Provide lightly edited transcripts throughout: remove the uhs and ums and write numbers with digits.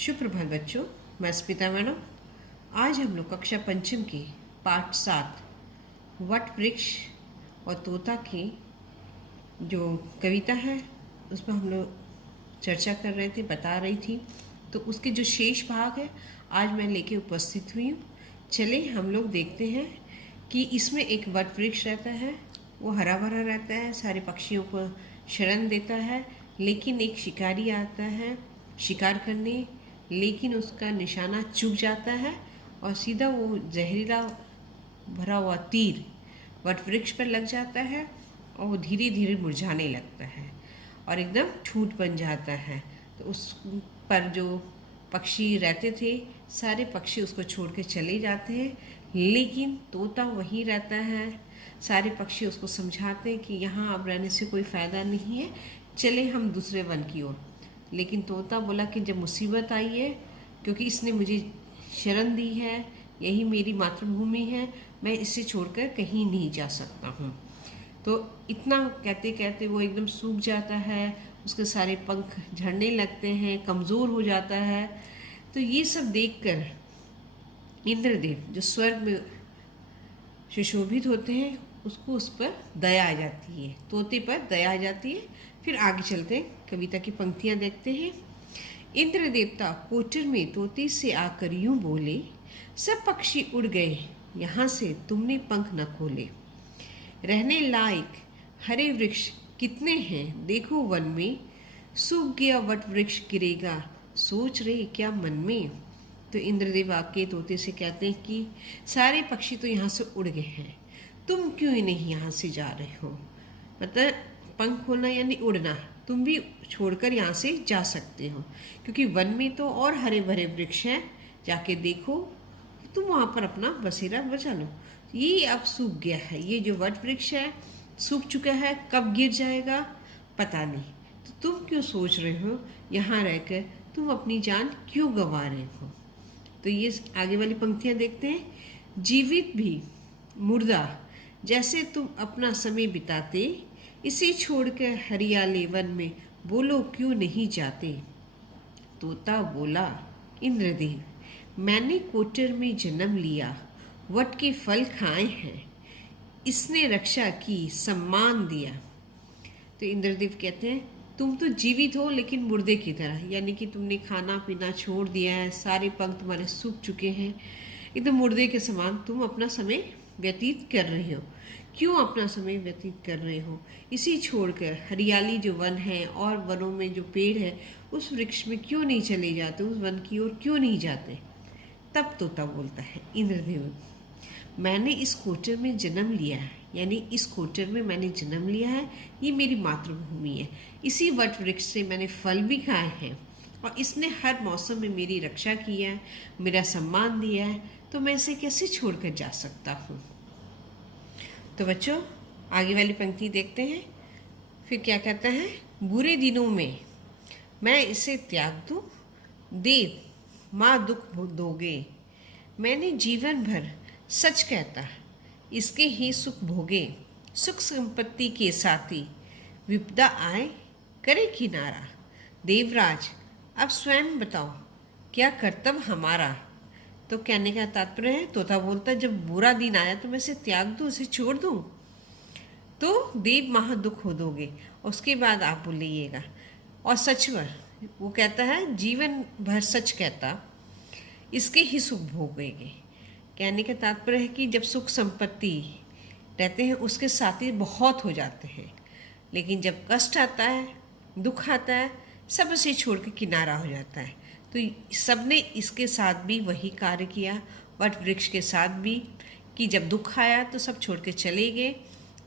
सुप्रभात बच्चों, मैं स्मिता मैडम। आज हम लोग कक्षा पंचम की पाठ 7 वट वृक्ष और तोता की जो कविता है उस पर हम लोग चर्चा कर रहे थे, बता रही थी। तो उसके जो शेष भाग है आज मैं लेके उपस्थित हुई हूँ। चले हम लोग देखते हैं कि इसमें एक वट वृक्ष रहता है, वो हरा भरा रहता है, सारे पक्षियों को शरण देता है। लेकिन एक शिकारी आता है शिकार करने, लेकिन उसका निशाना चूक जाता है और सीधा वो जहरीला भरा हुआ तीर वट वृक्ष पर लग जाता है और वो धीरे धीरे मुरझाने लगता है और एकदम ठूंठ बन जाता है। तो उस पर जो पक्षी रहते थे सारे पक्षी उसको छोड़ के चले जाते हैं, लेकिन तोता वहीं रहता है। सारे पक्षी उसको समझाते हैं कि यहाँ अब रहने से कोई फ़ायदा नहीं है, चले हम दूसरे वन की ओर। लेकिन तोता बोला कि जब मुसीबत आई है, क्योंकि इसने मुझे शरण दी है, यही मेरी मातृभूमि है, मैं इसे छोड़कर कहीं नहीं जा सकता हूँ। तो इतना कहते कहते वो एकदम सूख जाता है, उसके सारे पंख झड़ने लगते हैं, कमज़ोर हो जाता है। तो ये सब देखकर इंद्रदेव जो स्वर्ग में सुशोभित होते हैं उसको उस पर दया आ जाती है, तोते पर दया आ जाती है। फिर आगे चलते हैं, कविता की पंक्तियां देखते हैं। इंद्र देवता कोटर में तोते से आकर यूं बोले, सब पक्षी उड़ गए यहाँ से तुमने पंख न खोले। रहने लायक हरे वृक्ष कितने हैं देखो वन में, सूख गया वट वृक्ष गिरेगा सोच रहे क्या मन में। तो इंद्रदेव आके तोते से कहते हैं कि सारे पक्षी तो यहाँ से उड़ गए हैं, तुम क्यों नहीं यहाँ से जा रहे हो। मतलब पंख खोलना यानी उड़ना, तुम भी छोड़कर यहाँ से जा सकते हो, क्योंकि वन में तो और हरे भरे वृक्ष हैं, जाके देखो, तुम वहाँ पर अपना बसेरा बचा लो। ये अब सूख गया है, ये जो वट वृक्ष है सूख चुका है, कब गिर जाएगा पता नहीं। तो तुम क्यों सोच रहे हो यहाँ रहकर तुम अपनी जान क्यों गंवा रहे हो। तो ये आगे वाली पंक्तियाँ देखते हैं। जीवित भी मुर्दा जैसे तुम अपना समय बिताते, इसे छोड़कर हरियाले वन में बोलो क्यों नहीं जाते। तोता बोला, इंद्रदेव मैंने कोटर में जन्म लिया, वट के फल खाए हैं, इसने रक्षा की सम्मान दिया। तो इंद्रदेव कहते हैं तुम तो जीवित हो लेकिन मुर्दे की तरह, यानी कि तुमने खाना पीना छोड़ दिया है, सारे पंख तुम्हारे सूख चुके हैं, एकदम मुर्दे के समान तुम अपना समय व्यतीत कर रहे हो। क्यों अपना समय व्यतीत कर रहे हो, इसी छोड़कर हरियाली जो वन है और वनों में जो पेड़ है उस वृक्ष में क्यों नहीं चले जाते, उस वन की ओर क्यों नहीं जाते। तब तोता बोलता है, इंद्रदेव मैंने इस कोटर में जन्म लिया है, यानी इस कोटर में मैंने जन्म लिया है, ये मेरी मातृभूमि है, इसी वट वृक्ष से मैंने फल भी खाए हैं और इसने हर मौसम में मेरी रक्षा की है, मेरा सम्मान दिया है, तो मैं इसे कैसे छोड़कर जा सकता हूँ। तो बच्चों आगे वाली पंक्ति देखते हैं। फिर क्या कहता है, बुरे दिनों में मैं इसे त्याग दूँ, देव माँ दुख दोगे, मैंने जीवन भर सच कहता इसके ही सुख भोगे, सुख संपत्ति के साथी विपदा आए करे किनारा। देवराज अब स्वयं बताओ क्या कर्तव्य हमारा। तो कहने का तात्पर्य है, तोता बोलता जब बुरा दिन आया तो मैं इसे त्याग दूँ, इसे छोड़ दूँ, तो देव महा दुख हो दोगे, उसके बाद आप बोलिएगा। और सचवर वो कहता है जीवन भर सच कहता इसके ही सुख भोगेंगे। कहने का तात्पर्य है कि जब सुख संपत्ति रहते हैं उसके साथी बहुत हो जाते हैं, लेकिन जब कष्ट आता है, दुख आता है, सब उसे छोड़ के किनारा हो जाता है। तो सबने इसके साथ भी वही कार्य किया, वट वृक्ष के साथ भी, कि जब दुख आया तो सब छोड़ के चले गए,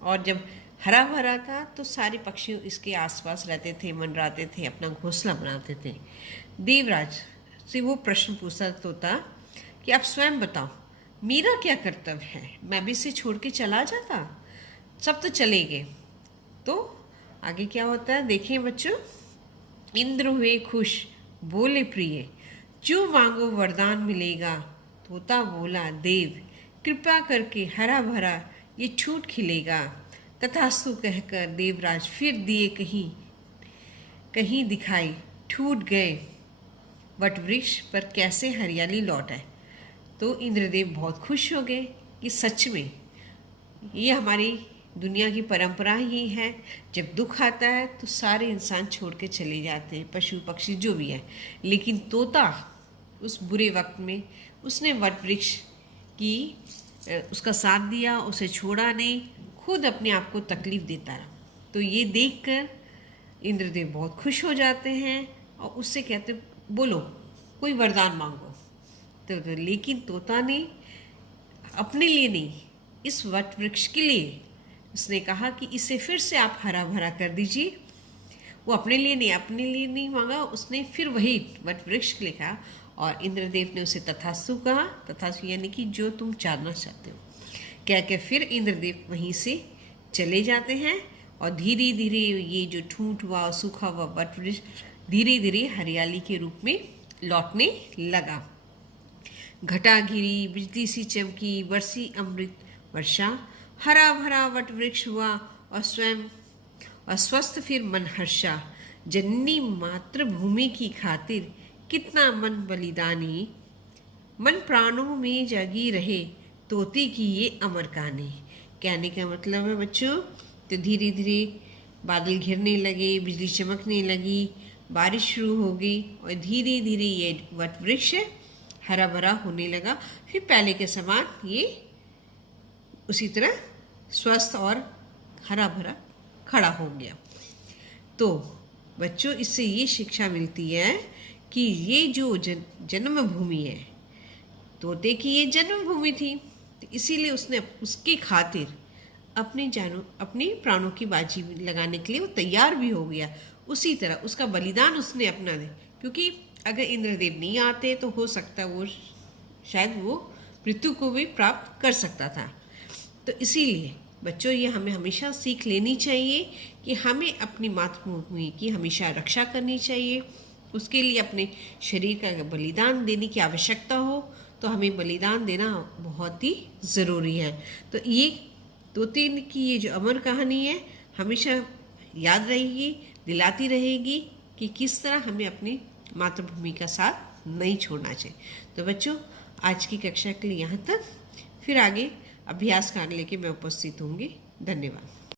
और जब हरा भरा था तो सारे पक्षी इसके आसपास रहते थे, मंडराते थे, अपना घोंसला बनाते थे। देवराज से वो प्रश्न पूछता तोता कि आप स्वयं बताओ मेरा क्या कर्तव्य है, मैं भी इसे छोड़ के चला जाता, सब तो चले गए। तो आगे क्या होता है देखिए बच्चों। इंद्र हुए खुश बोले प्रिय, जो मांगो वरदान मिलेगा। तोता बोला, देव कृपा करके हरा भरा ये छूट खिलेगा। तथास्तु कहकर देवराज फिर दिए कहीं कहीं दिखाई, टूट गए वट वृक्ष पर कैसे हरियाली लौट आए। तो इंद्रदेव बहुत खुश हो गए कि सच में ये हमारी दुनिया की परंपरा ही है, जब दुख आता है तो सारे इंसान छोड़ के चले जाते हैं, पशु पक्षी जो भी है, लेकिन तोता उस बुरे वक्त में उसने वट वृक्ष की उसका साथ दिया, उसे छोड़ा नहीं, खुद अपने आप को तकलीफ देता रहा। तो ये देखकर इंद्रदेव बहुत खुश हो जाते हैं और उससे कहते बोलो कोई वरदान मांगो। तो लेकिन तोता ने अपने लिए नहीं, इस वट वृक्ष के लिए उसने कहा कि इसे फिर से आप हरा भरा कर दीजिए। वो अपने लिए नहीं मांगा, उसने फिर वही वट वृक्ष लिखा और इंद्रदेव ने उसे तथास्तु कहा। तथास्तु यानी कि जो तुम जानना चाहते हो कह के फिर इंद्रदेव वहीं से चले जाते हैं और धीरे धीरे ये जो ठूंठ हुआ और सूखा हुआ वट वृक्ष धीरे धीरे हरियाली के रूप में लौटने लगा। घटा गिरी, बिजली सी चमकी, बरसी अमृत वर्षा, हरा भरा वट वृक्ष हुआ और स्वयं अस्वस्थ फिर मन हर्षा। जननी मातृभूमि की खातिर कितना मन बलिदानी, मन प्राणों में जागी रहे तोते की ये अमर कहानी। कहने का मतलब है बच्चों, तो धीरे धीरे बादल घिरने लगे, बिजली चमकने लगी, बारिश शुरू हो गई और धीरे धीरे ये वट वृक्ष हरा भरा होने लगा। फिर पहले के समान ये उसी तरह स्वस्थ और हरा भरा खड़ा हो गया। तो बच्चों इससे ये शिक्षा मिलती है कि ये जो जन्मभूमि है, तोते की ये जन्मभूमि थी, तो इसीलिए उसने उसकी खातिर अपने प्राणों की बाजी लगाने के लिए वो तैयार भी हो गया। उसी तरह उसका बलिदान उसने अपना दे, क्योंकि अगर इंद्रदेव नहीं आते तो हो सकता वो शायद वो मृत्यु को भी प्राप्त कर सकता था। तो इसीलिए बच्चों ये हमें हमेशा सीख लेनी चाहिए कि हमें अपनी मातृभूमि की हमेशा रक्षा करनी चाहिए। उसके लिए अपने शरीर का बलिदान देने की आवश्यकता हो तो हमें बलिदान देना बहुत ही ज़रूरी है। तो ये तोते की ये जो अमर कहानी है हमेशा याद रहेगी, दिलाती रहेगी कि किस तरह हमें अपनी मातृभूमि का साथ नहीं छोड़ना चाहिए। तो बच्चों आज की कक्षा के लिए यहाँ तक, फिर आगे अभ्यास कार्य लेके मैं उपस्थित होंगी। धन्यवाद।